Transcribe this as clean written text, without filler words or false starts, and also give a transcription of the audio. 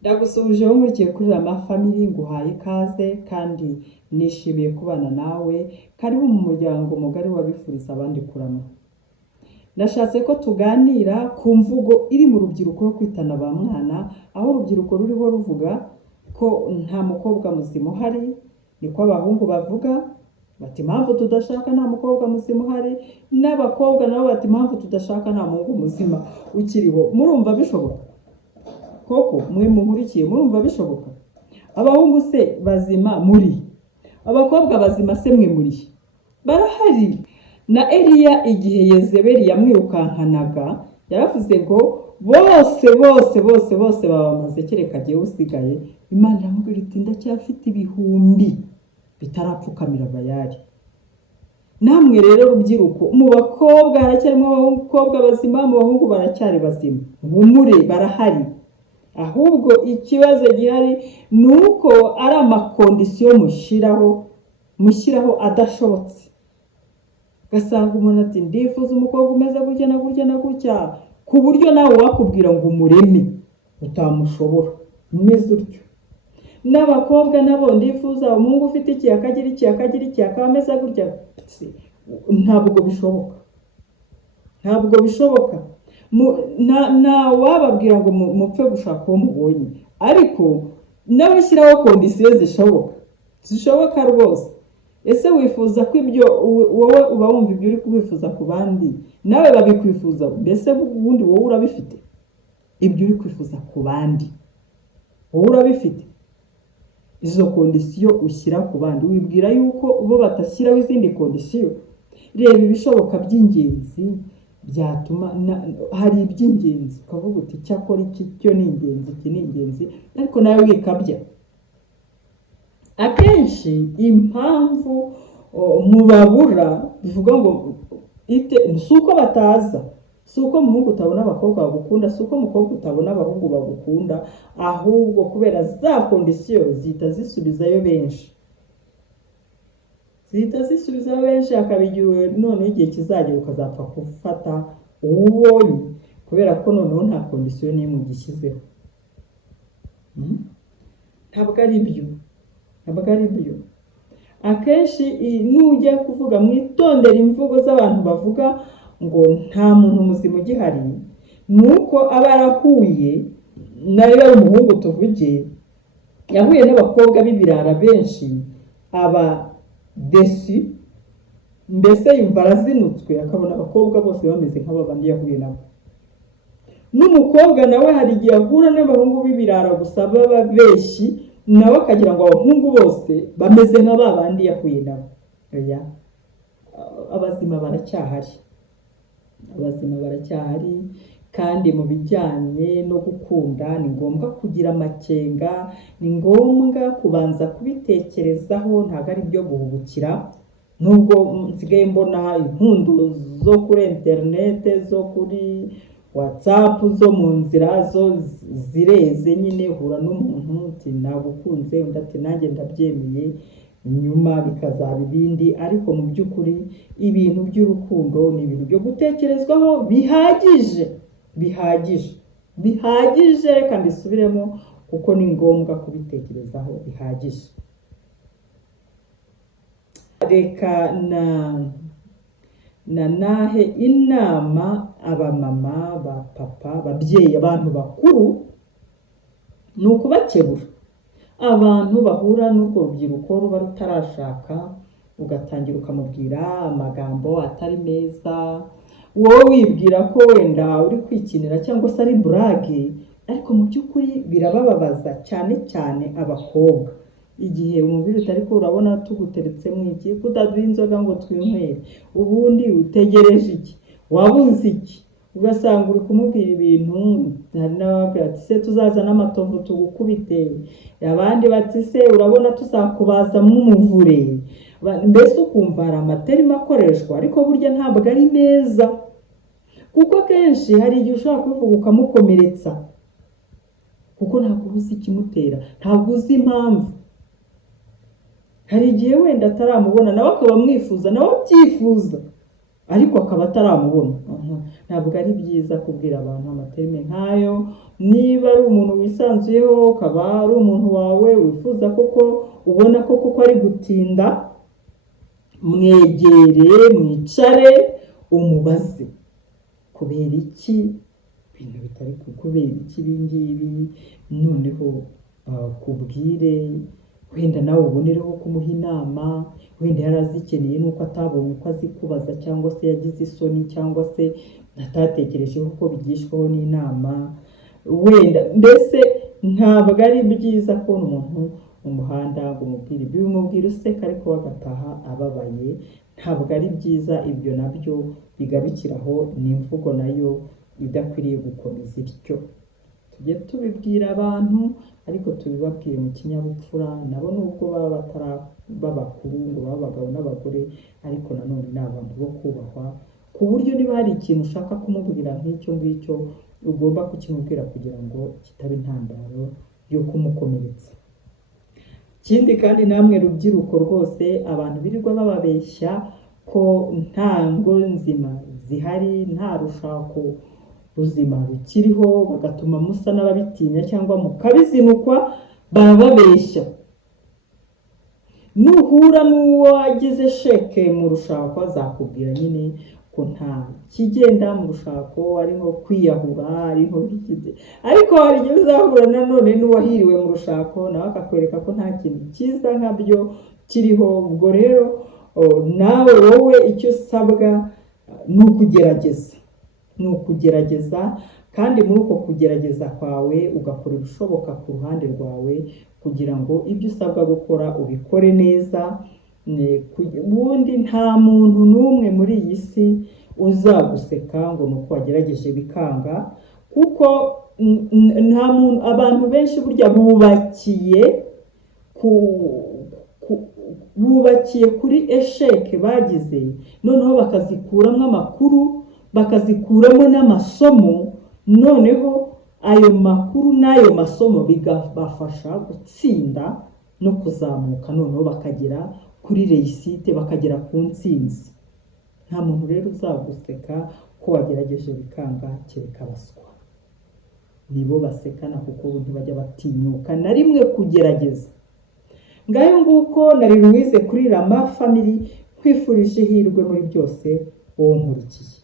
Ndagusubije wo nkurikiye kuri Rama Family nguhaye ikaze kandi nishimiye kubana nawe karibu mu muryango mugari wabifuriza abandi kurama. Nashatse ko tuganira ku mvugo iri mu rubyiruko yo kwitana ba mwana, aho urubyiruko ruriho ruvuga ko nta mukobwa muzima uhari, niko abahungu bavuga bati impamvu tudashaka nta mukobwa muzima uhari, n'abakobwa nabo bati impamvu tudashaka nta muhungu muzima ukiriho. Murumva bishoboka? Koko mwe munkurikiye murumva bishoboka? Abahungu se bazima muri, abakobwa bazima se mwe muri, barahari. Na Eliya igihe Yezebeli yamwirukankanaga yaravuze ngo bose babamaze kereka giye usigaye. Imana iramubwira iti ndacyafite ibihumbi bitarapfukamira Bayali. Namwe rero rubyiruko, mu bakobwa haracyarimo abakobwa bazima, mu bahungu baracyari bazima, humure barahari. Ahubwo ikibazo gihari nuko ari amakondisiyo mushyiraho adashobotse. Gasanga umuntu ati ndifuza umukobwa umeze gutya na gutya na gutya, ku buryo nawe wakubwira ngo umureme utamushobora, umeze utyo. N'abakobwa nabo ndifuza umuhungu ufite iki akagira iki akameze gutya, ntabwo bishoboka. Na wababwira ngo mupfe gushaka uwo mubonye, ariko nawe shyiraho kondisiyo zishoboka rwose. Ese wifuza ko ibyo wowe uba wumva ibyo uri kwifuza ku bandi nawe babikwifuza? Mbese ubundi wowe urabifite? Ibyo uri kwifuza ku bandi wowe urabifite? Izo kondisiyo ushyira ku bandi, wibwira yuko bo batashyiraho izindi kondisiyo? Reba ibishoboka by'ingenzi byatuma hari iby'ingenzi ukavuga uti cyakora iki cyo ni ingenzi, iki ni ingenzi, ariko nawe wikabya. Akenshi impamvu mubabura bivuga ngo si uko bataza, si uko umuhungu utabona abakobwa bagukunda, si uko umukobwa utabona abahungu bagukunda, ahubwo kubera za kondisiyo zihita zisubizayo benshi, akabigiwe noneho igihe kizagera ukazapfa gufata uwo ubonye, kubera ko noneho nta kondisiyo n'imwe ugishyizeho. Ntabwo ari byo. Akenshi nujya kuvuga mwitondera imvugo z'abantu bavuga ngo nta muntu muzima ugihari, nuko aba yarahuye nayo ari umuhungu tuvuge, yahuye n'abakobwa b'ibirara benshi, aba desi, mbese yumva arazinutswe, akabona abakobwa bose bameze nk'ababandi yahuye nabo. N'umukobwa nawe hari igihe ahura n'abahungu b'ibirara gusa baba beshi, nawe akagira ngo abahungu bose bameze nk'ababandi yahuye nabo. Abazima baracyahari, kandi mu bijyanye no gukunda ni ngombwa kugira amakenga, ni ngombwa kubanza kubitekerezaho, ntabwo ari byo guhubukira. Nubwo nsigaye mbona impundu zo kuri interinete, zo kuri WhatsApp, zo mu nzira, zo zireze nyine, uhura n'umuntu uti nagukunze, undi ati nanjye ndabyemeye, nyuma bikazaba ibindi. Ariko mu by'ukuri ibintu by'urukundo ni ibintu byo gutekerezwaho bihagije, reka mbisubiremo kuko ni ngombwa kubitekerezaho bihagije. Reka nahe inama abamama, ba papa, babyeyi, abantu bakuru, ni ukubakebura. Abantu bahura n'urwo rubyiruko ruba rutarashaka, ugatangira ukamubwira amagambo atari meza, wowe wibwira ko wenda uri kwikinira cyangwa se ari burage, ariko mu by'ukuri birabababaza cyane abakobwa. Igihe umubiri utari ko urabona tuguteretsemo iki, kudaduha inzoga ngo twinywere, ubundi utegereje iki, wabuze iki? Ugasanga uri kumubwira ibintu, hari n'ababwira ati se tuzaza n'amatovu tugukubite, abandi bati se urabona tuzakubazamo umuvure. Mbese ukumva hari amaterima akoreshwa, ariko burya ntabwo ari meza, kuko kenshi hari igihe ushobora kubivuga ukamukomeretsa, kuko ntabwo uzi ikimutera, ntabwo uzi impamvu. Hari igihe wenda ataramubona nawe akaba amwifuza, nawe abyifuza, ariko akaba ataramubona. Ntabwo ari byiza kubwira abantu amaterime nk'ayo. Niba ari umuntu wisanzuyeho, ukaba ari umuntu wawe wifuza koko, ubona ko koko ari gutinda, mwegere, mwicare, umubaze kubera iki ibintu bitari kubera iki ibingibi, noneho kubwire, wenda nawe ubonereho kumuha inama, wenda yari azikeneye nuko atabonye uko azikubaza, cyangwa se yagize isoni, cyangwa se atatekerejeho ko bigishwaho n'inama. Wenda mbese ntabwo ari byiza kubona umuntu mu muhanda ngo umubwire ibyo, umubwira useka ariko agataha ababaye. Ntabwo ari byiza, ibyo nabyo bigarukiraho, ni imvugo nayo idakwiriye gukomeza ityo. Tujye tubibwira abantu, ariko tubibabwire mu kinyabupfura. Nabo nubwo baba bataraba bakuru ngo babe abagabo n'abagore, ariko nanone ni abantu bo kubahwa, ku buryo niba hari ikintu ushaka kumubwira nk'icyo ngicyo, ugomba kukimubwira kugira ngo kitaba intandaro yo kumukomeretsa. Ikindi kandi namwe rubyiruko rwose, abantu birirwa bababeshya ko nta ngo nzima zihari, nta rushako ruzima rukiriho, bagatuma musa n'ababitinya cyangwa mukabizinukwa, barababeshya. Nuhura n'uwo agize sheke mu rushako, azakubwira nyine ko nta kigenda mu rushako, ari nko kwiyahura, ari nko bikide. Ariko hari igihe uzahura nanone n'uwahiriwe mu rushako, nawe akakwereka ko nta kintu cyiza nkabyo kiriho. Ubwo rero nawe wowe icyo usabwa ni ukugerageza, kandi muri uko kugerageza kwawe ugakora ibishoboka ku ruhande rwawe kugira ngo ibyo usabwa gukora ubikore neza. Ubundi nta muntu n'umwe muri iyi si uzaguseka ngo ni uko wagerageje bikanga, kuko nta muntu, abantu benshi burya bubakiye kuri esheke bagize, noneho bakazikuramo amakuru, bakazikuramo n'amasomo, noneho ayo makuru n'ayo masomo bigabafasha gutsinda no kuzamuka, noneho bakagera kuri reisite, bakagera ku ntsinzi. Nta muntu rero uzaguseka ko wagerageje bikanga, kereka abaswa. Nibo basekana kuko ntibajya batinyuka na rimwe kugerageza. Ngayo nguko nari Louise kuri Rama Family, kwifurije ihirwe muri byose wowe nkurikiye.